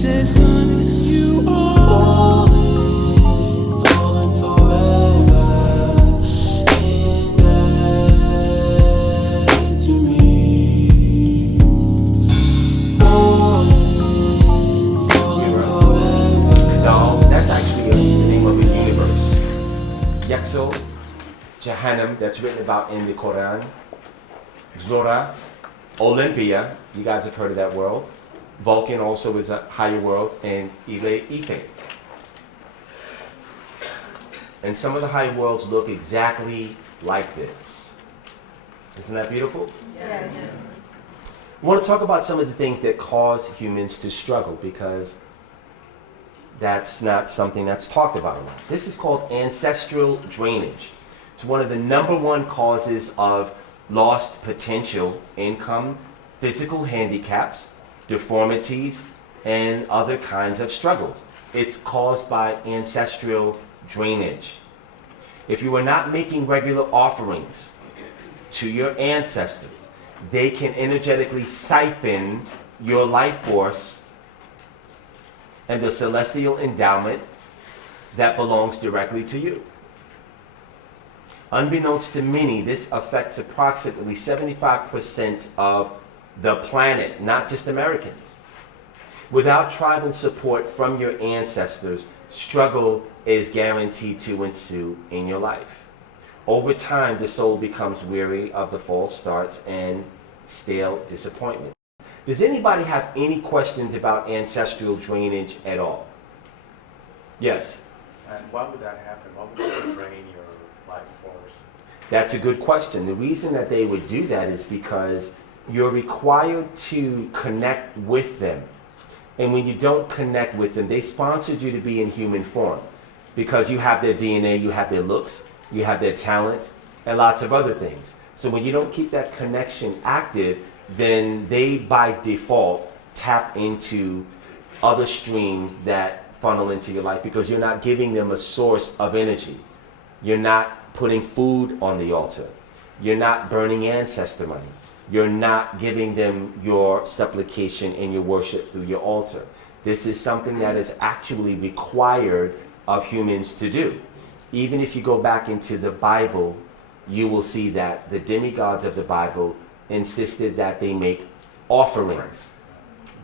said, son, you are falling forever indebted to me. Falling forever. No, that's actually the name of a universe. Yexel, Jahannam, that's written about in the Quran. Zora, Olympia, you guys have heard of that world. Vulcan also is a higher world, and Ife. And some of the higher worlds look exactly like this. Isn't that beautiful? Yes. I want to talk about some of the things that cause humans to struggle, because that's not something that's talked about a lot. This is called ancestral drainage. It's one of the #1 causes of lost potential income, physical handicaps, deformities, and other kinds of struggles. It's caused by ancestral drainage. If you are not making regular offerings to your ancestors, they can energetically siphon your life force and the celestial endowment that belongs directly to you. Unbeknownst to many, this affects approximately 75% of the planet, not just Americans. Without tribal support from your ancestors, struggle is guaranteed to ensue in your life. Over time, the soul becomes weary of the false starts and stale disappointment. Does anybody have any questions about ancestral drainage at all? Yes? And why would that happen? Why would that drain your life force? That's a good question. The reason that they would do that is because you're required to connect with them. And when you don't connect with them, they sponsored you to be in human form because you have their DNA, you have their looks, you have their talents, and lots of other things. So when you don't keep that connection active, then they by default tap into other streams that funnel into your life because you're not giving them a source of energy. You're not putting food on the altar. You're not burning ancestor money. You're not giving them your supplication and your worship through your altar. This is something that is actually required of humans to do. Even if you go back into the Bible, you will see that the demigods of the Bible insisted that they make offerings.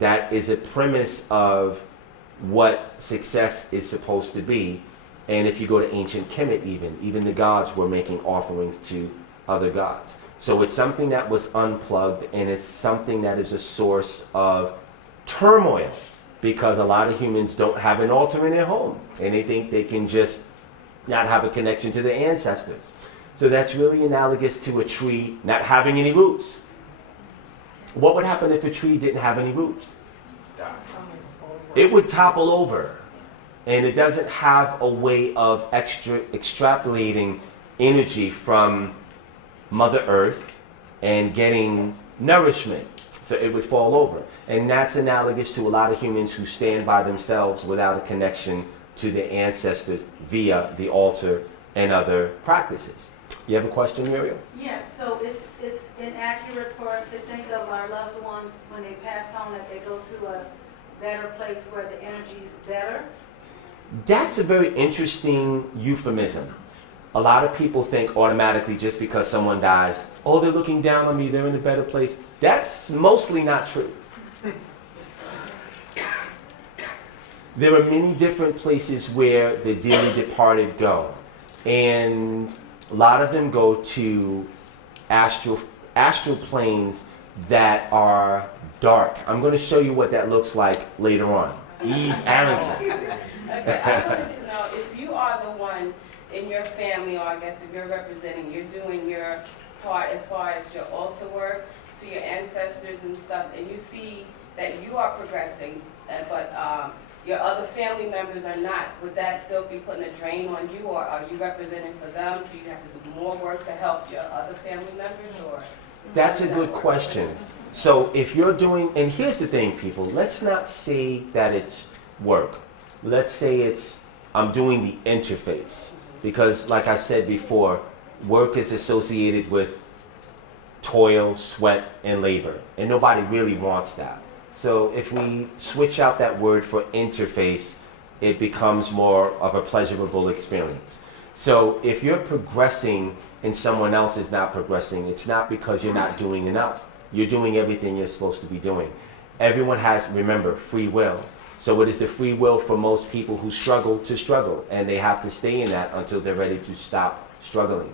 That is a premise of what success is supposed to be. And if you go to ancient Kemet, even the gods were making offerings to other gods. So it's something that was unplugged, and it's something that is a source of turmoil because a lot of humans don't have an altar in their home, and they think they can just not have a connection to their ancestors. So that's really analogous to a tree not having any roots. What would happen if a tree didn't have any roots? It would topple over, and it doesn't have a way of extrapolating energy from Mother Earth and getting nourishment. So it would fall over. And that's analogous to a lot of humans who stand by themselves without a connection to their ancestors via the altar and other practices. You have a question, Muriel? Yes, so it's inaccurate for us to think of our loved ones when they pass on that they go to a better place where the energy is better. That's a very interesting euphemism. A lot of people think automatically just because someone dies, oh, they're looking down on me, they're in a better place. That's mostly not true. There are many different places where the dearly departed go. And a lot of them go to astral planes that are dark. I'm going to show you what that looks like later on. Eve Arrington. Okay, I wanted to know if you are the one in your family, or I guess if you're representing, you're doing your part as far as your altar work to your ancestors and stuff, and you see that you are progressing, but your other family members are not, would that still be putting a drain on you, or are you representing for them? Do you have to do more work to help your other family members, or? That's a good question. So if you're doing, and here's the thing, people, let's not say that it's work. Let's say it's, I'm doing the interface. Because like I said before, work is associated with toil, sweat, and labor. And nobody really wants that. So if we switch out that word for interface, it becomes more of a pleasurable experience. So if you're progressing and someone else is not progressing, it's not because you're not doing enough. You're doing everything you're supposed to be doing. Everyone has, remember, free will. So it is the free will for most people who struggle to struggle, and they have to stay in that until they're ready to stop struggling.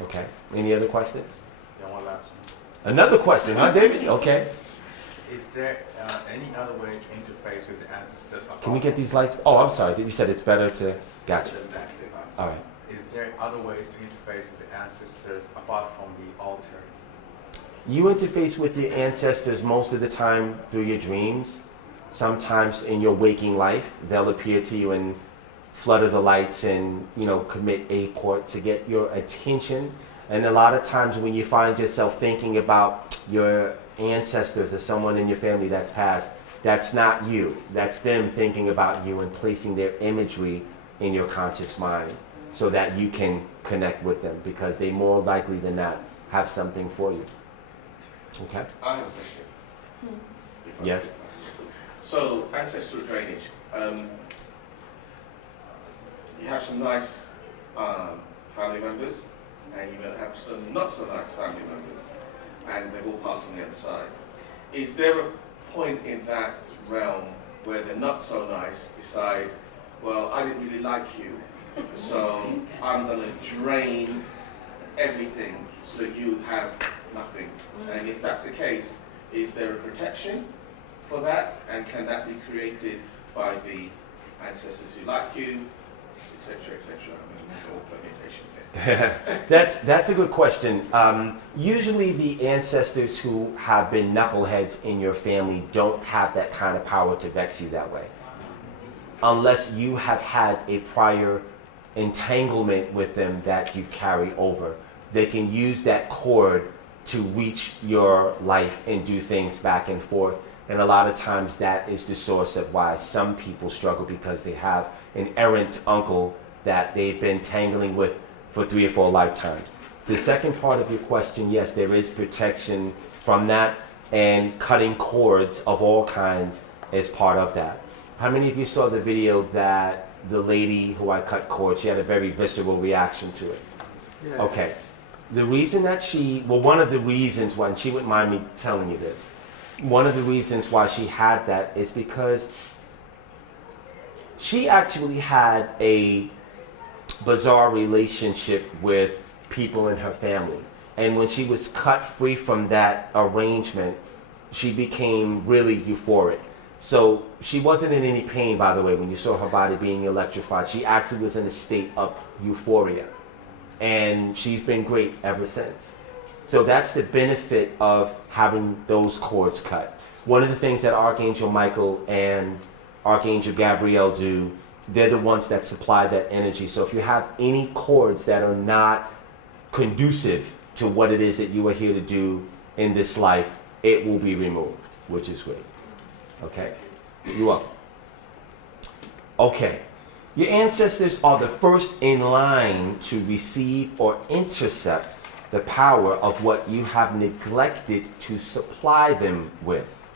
Okay. Any other questions? Yeah, one last one. Another question, huh, David? Okay. Is there any other way to interface with the ancestors? Can we get these lights? Oh, I'm sorry. You said it's better to... Gotcha. Exactly. All right. Is there other ways to interface with the ancestors apart from the altar? You interface with your ancestors most of the time through your dreams. Sometimes in your waking life, they'll appear to you and flutter the lights and, commit a court to get your attention. And a lot of times when you find yourself thinking about your ancestors or someone in your family that's passed, that's not you. That's them thinking about you and placing their imagery in your conscious mind so that you can connect with them, because they more likely than not have something for you. Okay? I have a question. If I Yes. may. So, ancestral drainage. You have some nice family members, and you're going to have some not so nice family members, and they've all passed on the other side. Is there a point in that realm where the not so nice decide, well, I didn't really like you, so I'm going to drain everything so you have nothing? And if that's the case, is there a protection for that? And can that be created by the ancestors who like you, etc., etc.? I mean, all permutations here. That's a good question. Usually the ancestors who have been knuckleheads in your family don't have that kind of power to vex you that way. Unless you have had a prior entanglement with them that you've carried over. They can use that cord to reach your life and do things back and forth. And a lot of times that is the source of why some people struggle, because they have an errant uncle that they've been tangling with for 3 or 4 lifetimes. The second part of your question, yes, there is protection from that, and cutting cords of all kinds is part of that. How many of you saw the video that the lady who I cut cords, she had a very visceral reaction to it? Yeah. Okay. The reason that one of the reasons why, and she wouldn't mind me telling you this, one of the reasons why she had that is because she actually had a bizarre relationship with people in her family. And when she was cut free from that arrangement, she became really euphoric. So she wasn't in any pain, by the way, when you saw her body being electrified. She actually was in a state of euphoria. And she's been great ever since. So that's the benefit of having those cords cut. One of the things that Archangel Michael and Archangel Gabriel do, they're the ones that supply that energy. So if you have any cords that are not conducive to what it is that you are here to do in this life, it will be removed, which is great. Okay? You're welcome. Okay. Your ancestors are the first in line to receive or intercept the power of what you have neglected to supply them with.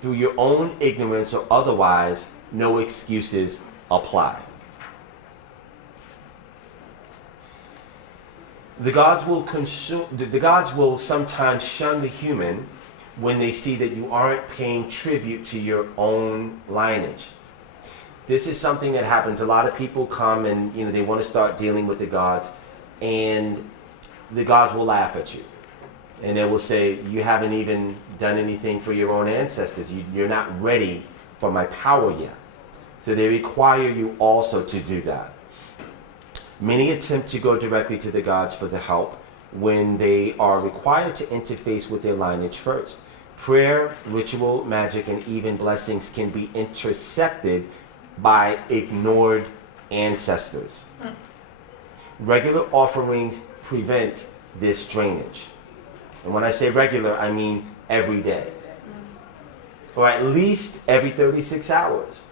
Through your own ignorance or otherwise, no excuses apply. The gods will sometimes shun the human when they see that you aren't paying tribute to your own lineage. This is something that happens. A lot of people come and they want to start dealing with the gods, and the gods will laugh at you. And they will say, you haven't even done anything for your own ancestors. You're not ready for my power yet. So they require you also to do that. Many attempt to go directly to the gods for the help when they are required to interface with their lineage first. Prayer, ritual, magic, and even blessings can be intercepted by ignored ancestors. Regular offerings prevent this drainage. And when I say regular, I mean every day. Or at least every 36 hours.